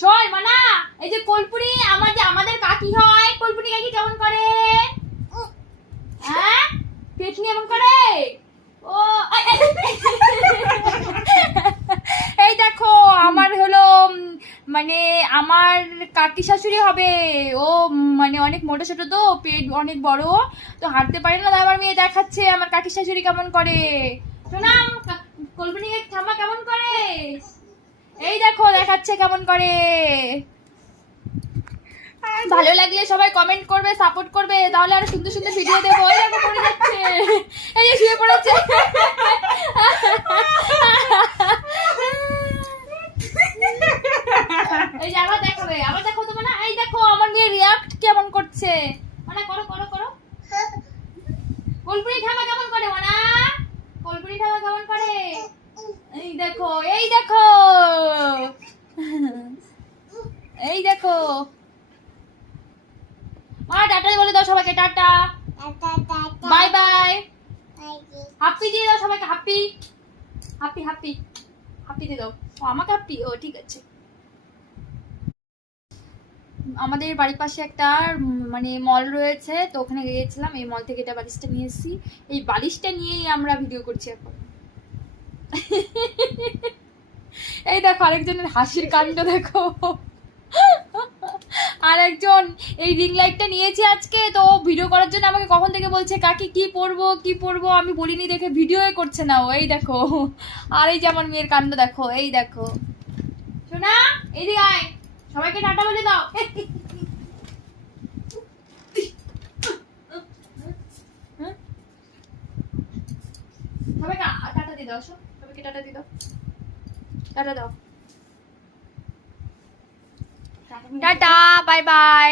শোন মানা, এই যে কলপুরি আমাদের কাকি হয়, কলপুরি কাকি কেমন করে? হ্যাঁ, পেট নিয়ে এমন করে। ও এই দেখো আমার হলো মানে আমার কাকি শাশুড়ি হবে। ও মানে অনেক মোটা ছোট, তো পেট অনেক বড়, তো হাঁটতে পারে না। আমার মেয়ে দেখাচ্ছে আমার কাকি শাশুড়ি কেমন করে। শোনা, কলপুরি ঠাম্মা কেমন করে, এই দেখো দেখাচ্ছে কেমন করে। ভালো লাগলে সবাই কমেন্ট করবে, সাপোর্ট করবে, তাহলে আরো সুন্দর সুন্দর ভিডিও দেবো। এই দেখো পড়ে যাচ্ছে, এই যে শুয়ে পড়েছে। এই যে আবার দেখাবে, আবার দেখো তো মানে, এই দেখো আমার মেয়ে রিয়াক্ট কেমন করছে। মানে করো করো করো, কলপুরি ঠামা কেমন করে মানা, কলপুরি ঠামা কেমন করে, এই দেখো এই দেখো এই দেখো। মা টাটা বলে দাও সবাইকে, টাটা বাই বাই, হ্যাপি দিয়ে দাও সবাইকে, হ্যাপি হ্যাপি হ্যাপি হ্যাপি দিয়ে দাও। ও আমাকে হ্যাপি, ও ঠিক আছে। আমাদের বাড়ির পাশে একটা মানে মল রয়েছে, তো ওখানে গিয়েছিলাম, এই মল থেকে এটা বালিশটা নিয়ে এসেছি। এই বালিশটা নিয়েই আমরা ভিডিও করছি এখন। এই দেখো আরেকজনের হাসির কাণ্ড দেখো। আর একজন এই রিং লাইটটা নিয়েছি আজকে, তো ভিডিও করার জন্য আমাকে কখন থেকে বলছে কাকি কি পরবো কি পরবো, আমি বলিনি দেখে ভিডিও করছে না ও। এই দেখো, আর এই যে আমার মেয়ের কাণ্ড দেখো, এই দেখো। শোনা, এইদিকে আয়, সবাইকে টাটা বলে দাও। সবাইকে টাটা দিয়ে দাও, সবাইকে টাটা দিয়ে দাও, টাটা দাও, টাটা বাই বাই।